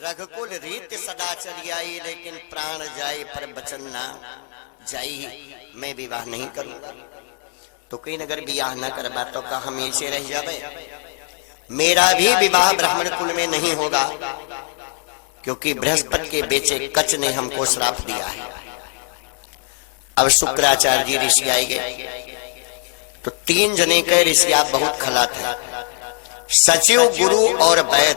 रघुकुल रीत सदा चली आई, लेकिन प्राण जाए पर बचन ना जाई, मैं विवाह नहीं करूंगा। तो कहीं अगर विवाह न करबा तो का हम ऐसे रह जावे। मेरा भी विवाह ब्राह्मण कुल में नहीं होगा, क्योंकि बृहस्पति के बेचे कच ने हमको श्राप दिया है। अब शुक्राचार्य जी ऋषि आए गए, तो 3 जने के ऋषि आप बहुत खलात है। सचिव, गुरु और वैद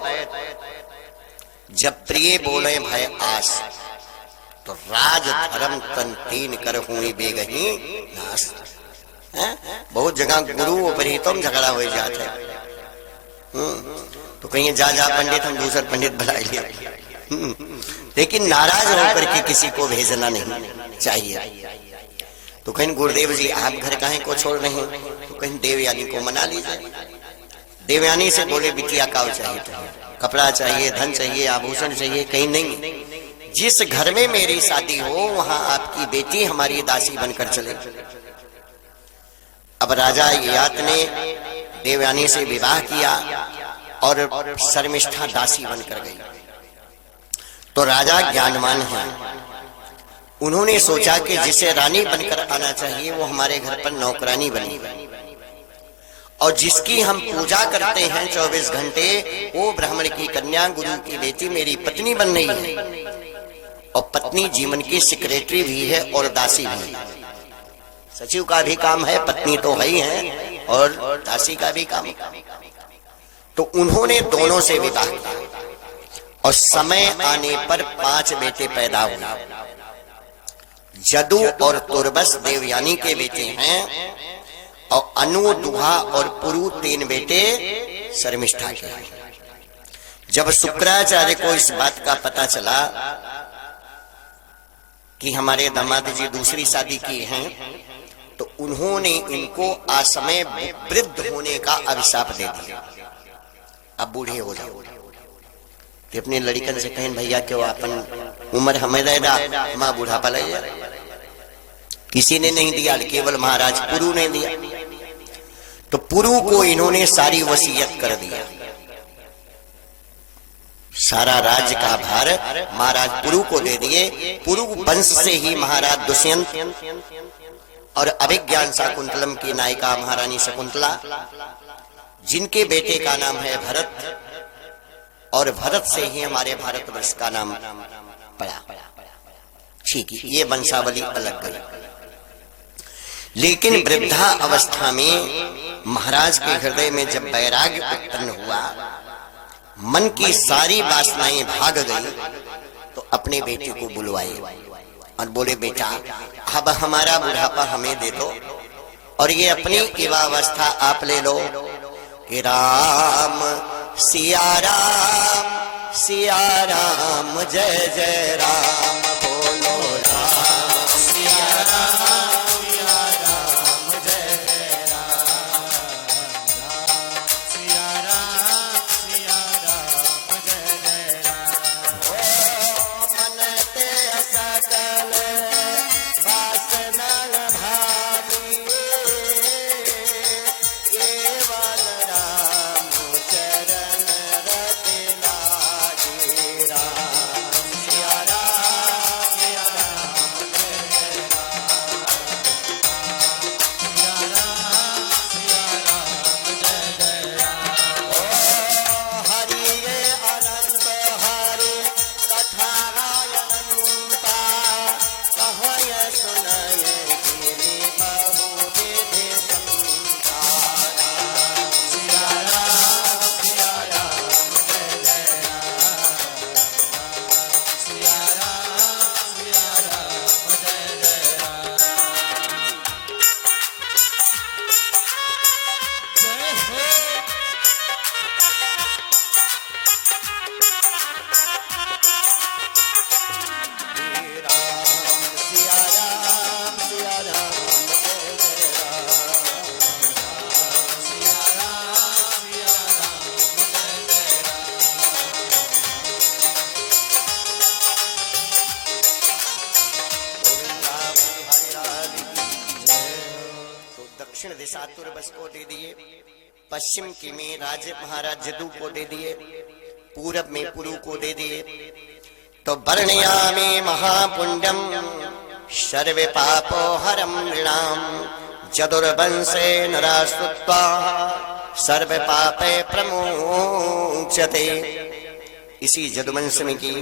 जब प्रिय बोले भय आस, तो राज धर्म तन 3 कर हुई बेगही नाश। बहुत जगह गुरु पर ही तुम झगड़ा हो जाते। तो कहीं जा पंडित, हम दूसरे पंडित बुला लिया। लेकिन नाराज होकर के किसी को भेजना नहीं चाहिए। तो कहीं गुरुदेव जी आप घर काहे को छोड़ रहे हैं, तो कहीं देवयानी को मना लीजिए। देवयानी से बोले बिटिया का चाहिए, तुम्हें कपड़ा चाहिए, धन चाहिए, आभूषण चाहिए। कहीं नहीं, जिस घर में मेरी शादी हो वहां आपकी बेटी हमारी दासी बनकर चले। अब राजा ययाति ने देवयानी से विवाह किया और शर्मिष्ठा दासी बनकर गई। तो राजा ज्ञानवान है, उन्होंने सोचा कि जिसे रानी बनकर आना चाहिए वो हमारे घर पर नौकरानी बनी, और जिसकी हम पूजा करते हैं 24 घंटे, वो ब्राह्मण की कन्या, गुरु की बेटी मेरी पत्नी बन रही है। और पत्नी जीवन की सेक्रेटरी भी है और दासी भी है। सचिव का भी काम है, पत्नी तो है ही है, और दासी का भी काम है। तो उन्होंने दोनों से विवाह किया, और समय आने पर 5 बेटे पैदा हुए। जदु और तुर्बस देवयानी के बेटे हैं, और अनु, दुहा और पुरु 3 बेटे शर्मिष्ठा के हैं। जब शुक्राचार्य को इस बात का पता चला कि हमारे दामाद जी दूसरी शादी की हैं, तो उन्होंने इनको असमय वृद्ध होने का अभिशाप दे दिया। अब बूढ़े हो जाओ। तो अपने लड़कन से कहें भैया क्यों अपन उम्र हमें दे रहा, माँ बुढ़ापा ले जा। किसी ने नहीं दिया, केवल महाराज पुरु ने दिया। तो पुरु को इन्होंने सारी वसीयत कर दिया। सारा राज्य का भार महाराज पुरु को दे दिए। पुरु वंश से ही महाराज दुष्यंत और अभिज्ञान शाकुंतलम की नायिका महारानी शकुंतला, जिनके बेटे का नाम है भरत, और भरत से ही हमारे भारतवर्ष का नाम पड़ा। ठीक है, ये वंशावली अलग गई। लेकिन वृद्धा अवस्था में महाराज के हृदय में जब वैराग्य उत्पन्न हुआ, मन की सारी वासनाएं भाग गई, तो अपने बेटे को बुलवाए और बोले बेटा अब हमारा बुढ़ापा हमें दे दो, और ये अपनी युवावस्था आप ले लो। कि राम सिया राम जय जय राम बोलो, राम सिया राम जय जय राम, सिया राम जय जय राम। ओ मन ते सकल वासना भावी, केवल राम चरण रति लागे। राम सिया राम जय जय राम, सिया राम जय जय राम। ओ हरि ये अनंत हरि कथा अनंता, कहय सुनय गिरि बहु विधि संता। सिया राम जय जय राम, सिया राम जय जय राम। जय हो राम सिया राम जय जय राम, सिया राम जय जय राम। तो दक्षिण दिशा तुर्बस को दे दिए, पश्चिम की में राजे महाराज जदू को दे दिए, पूरब में पुरु को दे दिए, तो वर्णयामि महापुण्यम सर्वे पापो हरम नृणाम जदुर्वंशे नरास्तुत्वा सर्व पापे प्रमुच्यते। इसी जदुवंश में की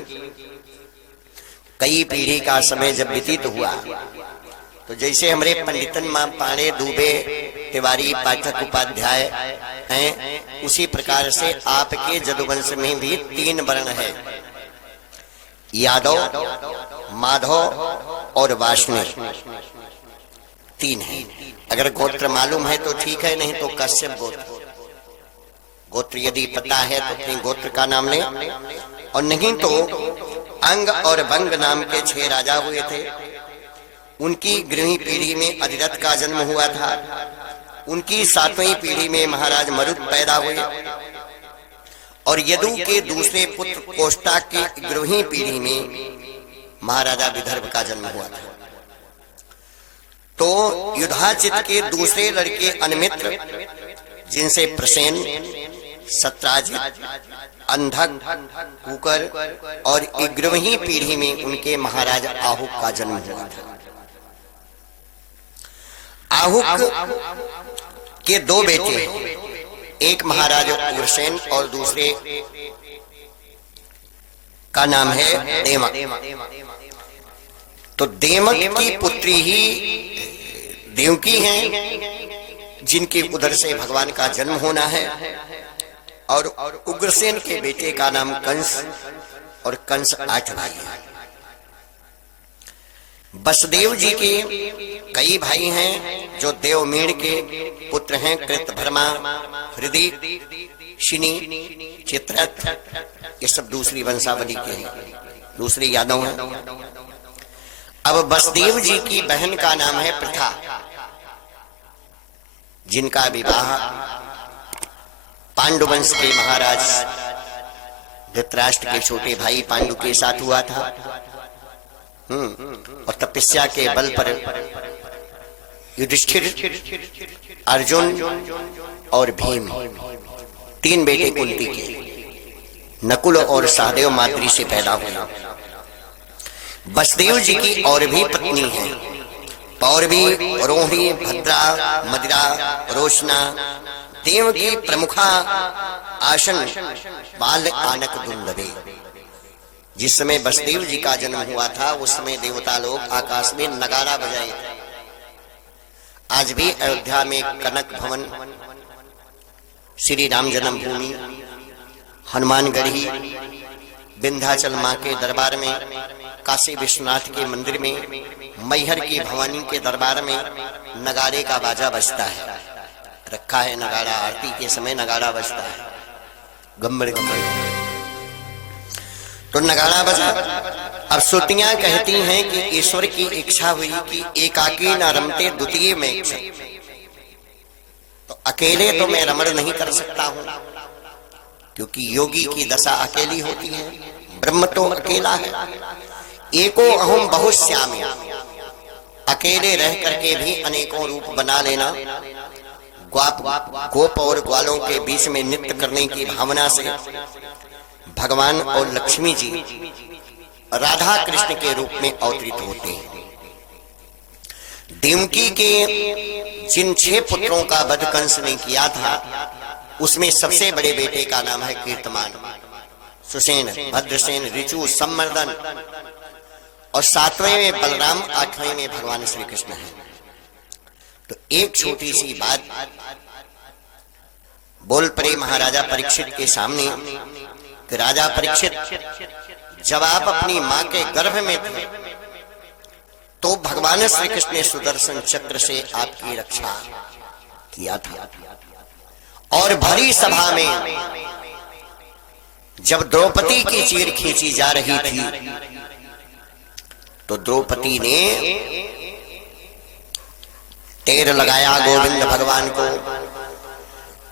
कई पीढ़ी का समय जब व्यतीत हुआ तो जैसे हमारे पंडितन मां पाणे दुबे तिवारी पाठक उपाध्याय हैं, उसी प्रकार से आपके जदुवंश में भी 3 वर्ण है, यादव, माधव और वाष्णेय, 3 है। अगर गोत्र मालूम है तो ठीक है, नहीं तो कश्यप गोत्र। गोत्र यदि पता है तो अपने गोत्र का नाम ले, और नहीं तो अंग और भंग नाम के 6 राजा हुए थे। उनकी 11वीं पीढ़ी में अधिरथ का जन्म हुआ था। उनकी 7वीं पीढ़ी में महाराज मरुत पैदा हुए और यदु के दूसरे पुत्र कोष्टाक की 11वीं पीढ़ी में महाराजा विदर्भ का जन्म हुआ था। तो युधाचित के दूसरे लड़के अनमित्र, जिनसे प्रसेन, सत्राजित, अंधक, कुकर और 11वीं पीढ़ी में उनके महाराज आहुक का जन्म हुआ था। आहुक के 2 बेटे, एक महाराज उग्रसेन और दूसरे का नाम है देमक। तो देमक की पुत्री ही देवकी हैं, जिनके उदर से भगवान का जन्म होना है, और उग्रसेन के बेटे का नाम कंस, और कंस 8 भाई हैं। वसुदेव जी के कई भाई हैं जो देवमीण के पुत्र हैं, कृतभर्मा, हृदय, शिनी, चित्ररथ, ये सब दूसरी वंशावली के हैं, दूसरे यादव हैं। अब वसुदेव जी की बहन का नाम है प्रथा, जिनका विवाह पांडुवंश के महाराज धृतराष्ट्र के छोटे भाई पांडु के साथ हुआ था। और तपस्या के बल पर युधिष्ठिर, अर्जुन और भीम, 3 बेटे कुंती के, नकुल और सहदेव माद्री से पैदा हुए। वसुदेव जी की और भी पत्नी हैं, पौरवी, रोहिणी, भद्रा, मदिरा, रोशना, देव की प्रमुखा, आसन, बाल, आनक, दुंदवे। जिस समय वसुदेव जी का जन्म हुआ था उस समय देवता लोग आकाश में नगाड़ा बजाए थे। आज भी अयोध्या में कनक भवन, श्री राम जन्मभूमि, हनुमानगढ़ी, विंध्याचल मां के दरबार में, काशी विश्वनाथ के मंदिर में, मैहर की भवानी के दरबार में नगाड़े का बाजा बजता है। रखा है नगाड़ा, आरती के समय नगाड़ा बजता है, गम्बड़ गम्बड़। तो नगाड़ा बजा। अब श्रुतियां कहती हैं कि ईश्वर की इच्छा हुई कि एकाकी न रमते द्वितीय में इच्छा, तो अकेले तो मैं रमण नहीं कर सकता हूं, क्योंकि योगी की दशा अकेली होती है, ब्रह्म तो अकेला है। एको अहम बहुश्यामि, अकेले रह करके भी अनेकों रूप बना लेना, गोप और ग्वालों के बीच में नृत्य करने की भावना से भगवान और लक्ष्मी जी राधा कृष्ण के रूप में अवतरित होते हैं। देवकी के जिन 6 पुत्रों का वध कंस ने किया था, उसमें सबसे बड़े बेटे का नाम है कीर्तमान, सुसेन, भद्रसेन, ऋचु, सम्मर्दन, और 7वें में बलराम, 8वें में भगवान श्री कृष्ण है। तो एक छोटी सी बात बोल पड़े महाराजा परीक्षित के सामने कि राजा परीक्षित, जब आप अपनी मां के गर्भ में थे तो भगवान श्री कृष्ण ने सुदर्शन चक्र से आपकी रक्षा किया था, और भरी सभा में जब द्रौपदी की चीर खींची जा रही थी तो द्रौपदी ने टेर लगाया गोविंद भगवान को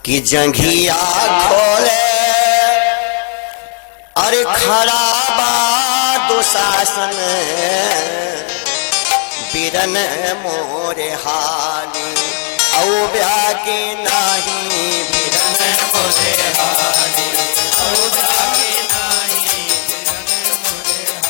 कि जंघिया खोले, अरे खड़ा बा दुशासन, बिरन मोरे हाली, औ ब्या के नाही, बिरन मोरे हाली, औ ब्या के नाही, बिरन मोरे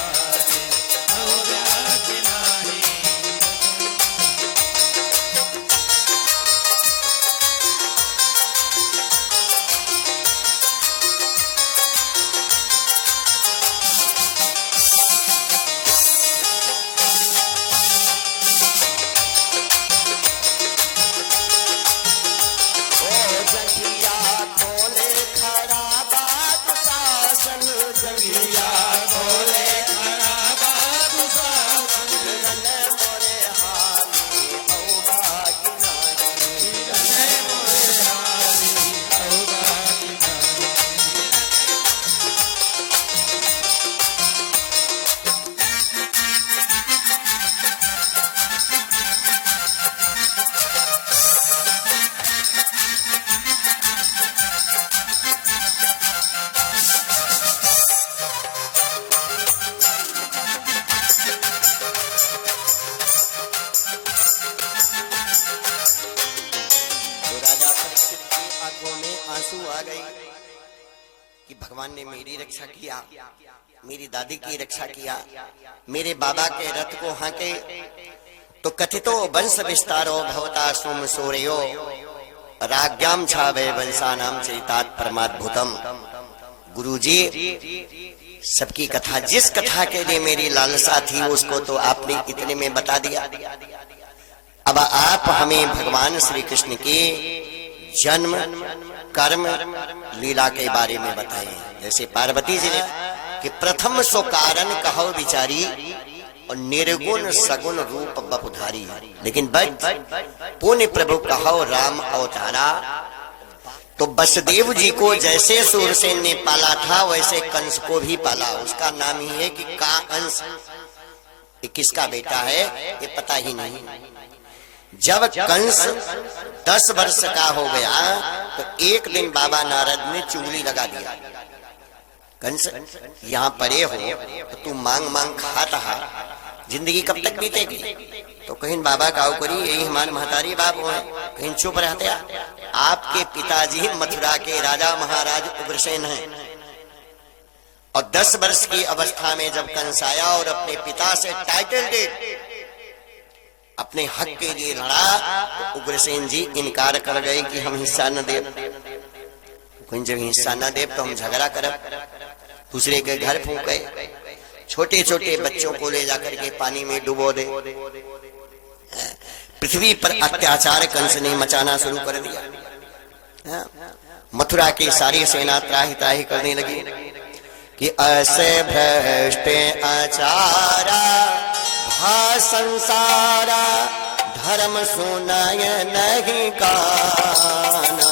रक्षा किया, मेरी दादी की रक्षा किया, मेरे बाबा के रथ को हाके, तो कथितो वंश विस्तारो भवता सुम सूर्यो राज्ञाम छावे वंशानाम चरितात परमाद्भुतम। गुरुजी, सबकी कथा, जिस कथा के लिए मेरी लालसा थी उसको तो आपने इतने में बता दिया। अब आप हमें भगवान श्री कृष्ण के जन्म, कर्म, लीला के बारे में बताएं। जैसे पार्वती जी ने कि प्रथम सो कारण कहो विचारी और निर्गुण सगुण रूप बपुधारी, लेकिन पुण्य प्रभु कहो राम अवतारा। तो वसुदेव जी को जैसे सूरसेन ने पाला था वैसे कंस को भी पाला। उसका नाम ही है कि का अंश, ये किसका बेटा है ये पता ही नहीं। जब कंस 10 वर्ष का हो गया तो एक दिन बाबा नारद ने चुगली लगा दिया, कंस यहाँ परे हो तो तू मांग मांग खाता है, जिंदगी कब तक बीतेगी। तो कहीं बाबा का करी, यही हमारे महतारी बाबू है, कहीं चुप रहते। आपके पिताजी मथुरा के राजा महाराज उग्रसेन हैं, और 10 वर्ष की अवस्था में जब कंस आया और अपने पिता से टाइटल डेट अपने हक के लिए लड़ा, तो उग्रसेन जी इनकार कर गए कि हम हिस्सा न दे। कहीं जब हिस्सा न दे तो हम झगड़ा करब, दूसरे के घर फूंके, छोटे छोटे बच्चों को ले जाकर के पानी में डुबो दे। पृथ्वी पर अत्याचार कंस ने मचाना शुरू कर दिया। मथुरा की सारी सेना त्राही त्राही करने लगी कि ऐसे भ्रष्ट आचारा भा संसारा धर्म सुनाय नहीं काना।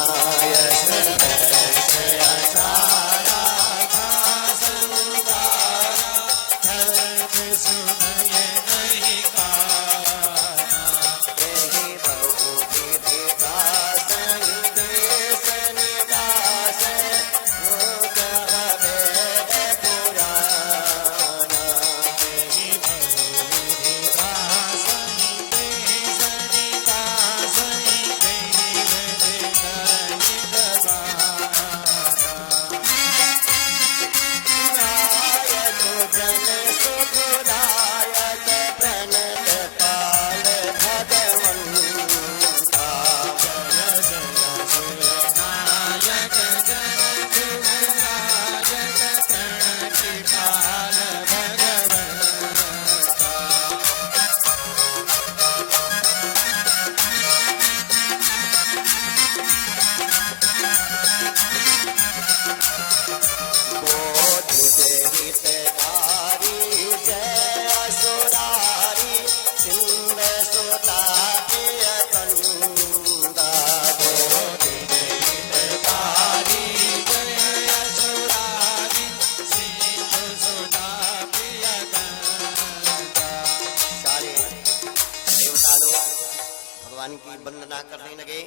वंदना करने लगे।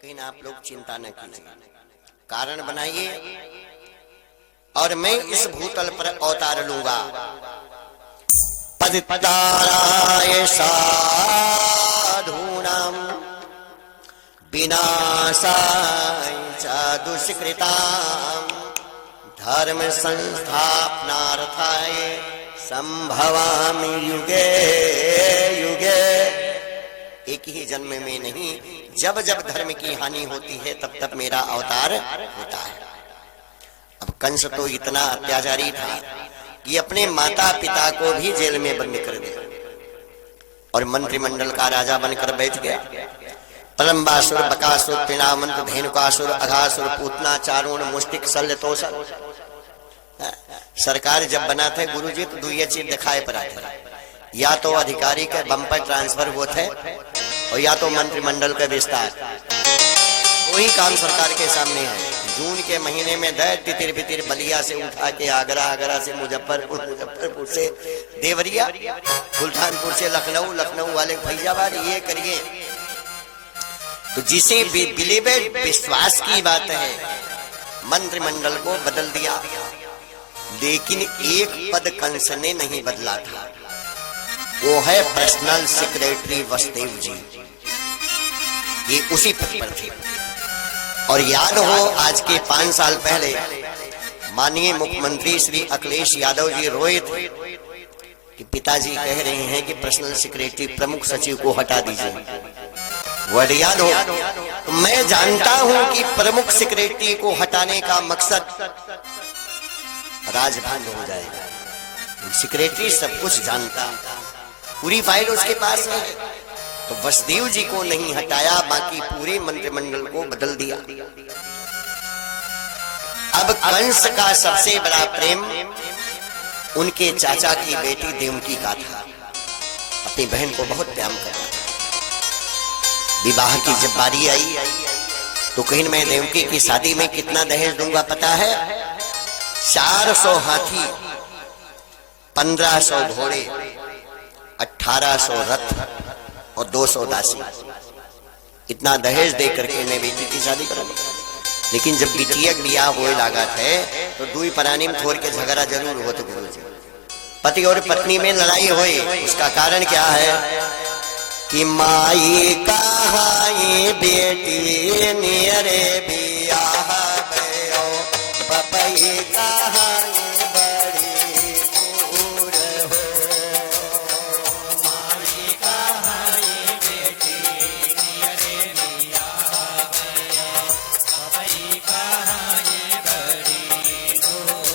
कहीं आप लोग चिंता न कीजिए, कारण बनाइए और मैं इस भूतल पर अवतार लूंगा। पदिताराय साधूनां विनाशाय च दुष्कृतां धर्म संस्थापनार्थाय संभवामि युगे युगे। एक ही जन्म में नहीं, जब जब धर्म की हानि होती है तब तब मेरा अवतार होता है। अब कंस तो इतना अत्याचारी था कि अपने माता पिता को भी जेल में बंद कर दिया और मंत्रिमंडल का राजा बनकर बैठ गया। प्रलंबासुर, बकासुर, पिनामंत, धेनुकासुर, अघासुर, पूतना, चारुण, मुष्टिक, शल्य, तोषक। सरकार जब बना थे गुरुजी तो दो ये चीज दिखाए पड़ा थे, या तो अधिकारी के बम्पर ट्रांसफर हुए थे और या तो मंत्रिमंडल का विस्तार। वही काम सरकार के सामने है। जून के महीने में तितिर बितिर बलिया से उठा के आगरा, आगरा से मुजफ्फरपुर, मुजफ्फरपुर से देवरिया, सुल्तानपुर से लखनऊ, लखनऊ वाले फैजाबाद, ये करिए। तो जिसे भी बिलीवेड विश्वास की बात है, मंत्रिमंडल को बदल दिया, लेकिन एक पद कंस ने नहीं बदला था, वो है पर्सनल सेक्रेटरी वसुदेव जी। ये उसी पद पर थे। और याद हो आज के 5 साल पहले माननीय मुख्यमंत्री श्री अखिलेश यादव जी रोए थे कि पिताजी कह रहे हैं कि पर्सनल सेक्रेटरी प्रमुख सचिव को हटा दीजिए। वर्ड याद हो? तो मैं जानता हूं कि प्रमुख सेक्रेटरी को हटाने का मकसद राजभंग हो जाएगा। सेक्रेटरी सब कुछ जानता, पूरी फाइल उसके पास है। तो वसुदेव जी को नहीं हटाया, बाकी पूरे मंत्रिमंडल को बदल दिया। अब कंस का सबसे बड़ा प्रेम उनके चाचा की बेटी देवकी का था। अपनी बहन को बहुत प्यार करता था। विवाह की जब बारी आई तो कहीं मैं देवकी की शादी में कितना दहेज दूंगा पता है? 400 हाथी, 1500 घोड़े, 1800 रथ और 200 दासी। इतना दहेज दे करके मैं बेटी की शादी करूंगा। लेकिन जब बिटिया बियाह होए लगा थे तो दुई परानी में थोड़ के झगड़ा जरूर होते गुरुजी। पति और पत्नी में लड़ाई हुई, उसका कारण क्या है कि माई कहाई बेटी नियरे बियाह भयो, बपई कहाई बड़ी दूर हो। माई कहाई बेटी नियरे बियाह भयो, बपई कहाई बड़ी दूर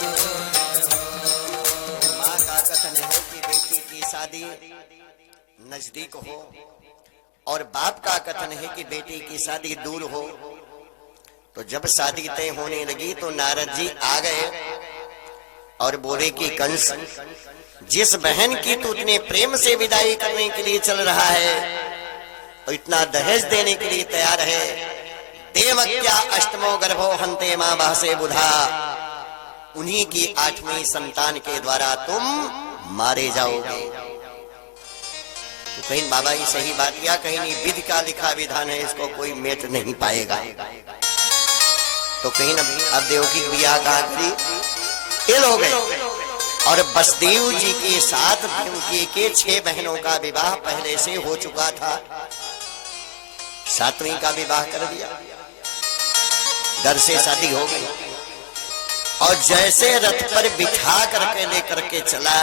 हो। नजदीक हो और बाप का कथन है कि बेटी की शादी दूर हो। तो जब शादी तय होने लगी तो नारद जी आ गए और बोले कि कंस, जिस बहन की तू इतने प्रेम से विदाई करने के लिए चल रहा है और इतना दहेज देने के लिए तैयार है, देवक्या अष्टमो गर्भो हंते मां भासे बुधा, उन्हीं की 8वीं संतान के द्वारा तुम मारे जाओगे। तो कहीं बाबा ये सही बात या कहीं नहीं, विधि का लिखा विधान है, इसको कोई मेट नहीं पाएगा। तो कहीं न अब देवकी बियाह कहा करी, फेल हो गए और वसुदेव जी के साथ देवकी के 6 बहनों का विवाह पहले से हो चुका था। 7वीं का विवाह कर दिया, घर से शादी हो गई और जैसे रथ पर बिठा करके लेकर के चला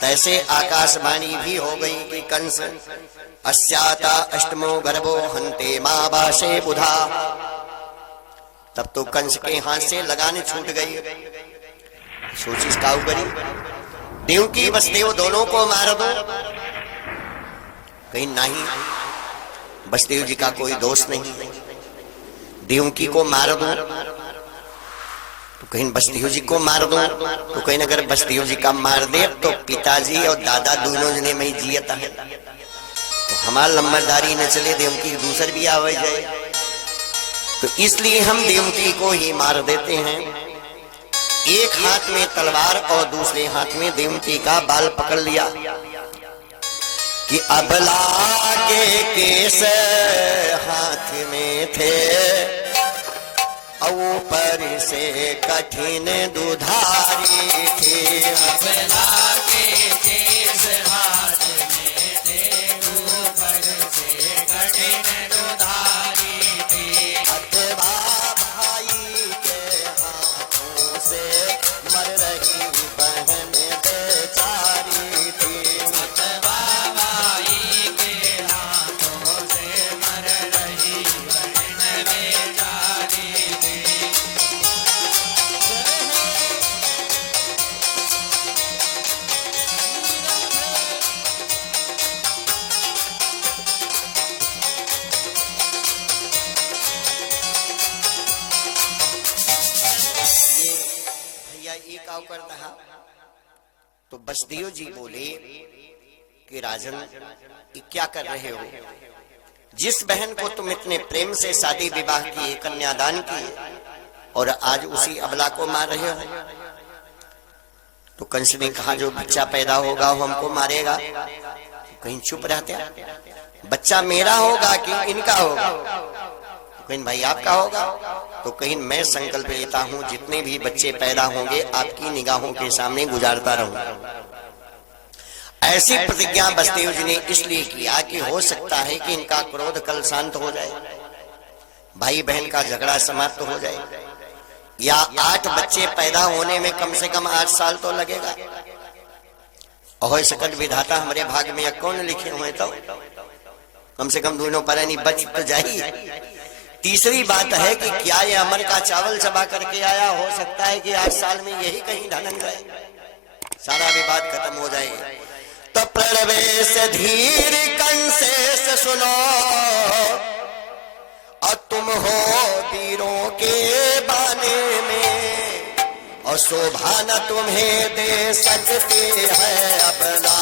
तैसे आकाशवाणी भी हो गई कि कंस अस्याता अष्टमो गर्भो हंते मां भासे बुधा। तब तो कंस के हाथ से लगाने छूट गई। सोचिस काऊ करी, देवकी वसुदेव दोनों को मार दो। कहीं नहीं, वसुदेव जी का कोई दोष नहीं, देवकी को मार दो। तो कहीं वसुदेव जी को मार दो, तो कहीं अगर वसुदेव जी का मार दे तो पिताजी और दादा दोनों जने में जियता है, तो हमारा लंबरदारी न चले, देवकी दूसर भी आवे जाए। तो इसलिए हम देवकी को ही मार देते हैं। एक हाथ में तलवार और दूसरे हाथ में देवकी का बाल पकड़ लिया कि अब लागे केस हाथ में थे, ऊपर से कठिन दुधारी थी। अब लागे केस हाथ में थे, ऊपर से कठिन दुधारी थी। अथवा भाई के हाथों से मर रही बहन बेचारी थी। अथवा भाई के हाथों से मर रही बहन बेचारी थी। तो वसुदेव जी बोले कि राजन ये क्या कर रहे हो? जिस बहन को तुम इतने प्रेम से शादी विवाह किए, कन्यादान किए, और आज उसी अबला को मार रहे हो। तो कंस ने कहा जो बच्चा पैदा होगा वो हमको मारेगा। तो कहीं चुप रहते, बच्चा मेरा होगा कि इनका होगा? तो कहीं भाई आपका होगा। तो कहीं मैं संकल्प लेता हूं जितने भी बच्चे पैदा होंगे आपकी निगाहों के सामने गुजारता रहूंगा। ऐसी प्रतिज्ञा वसुदेव जी ने इसलिए किया कि हो सकता है कि इनका क्रोध कल शांत हो जाए, भाई बहन का झगड़ा समाप्त हो जाए, या 8 बच्चे पैदा होने में कम से कम 8 साल तो लगेगा। और सकट विधाता हमारे भाग में कौन लिखे हुए, तो कम से कम दोनों परनी बच तो जाइए। तीसरी बात है कि क्या ये अमर का चावल चबा करके आया? हो सकता है कि 8 साल में यही कहीं ढलन गए, सारा विवाद खत्म हो जाएगा। तो प्रवेश धीर कंसेश सुनो, और तुम हो वीरों के बाने में, और शोभा न तुम्हें दे सकते हैं अपना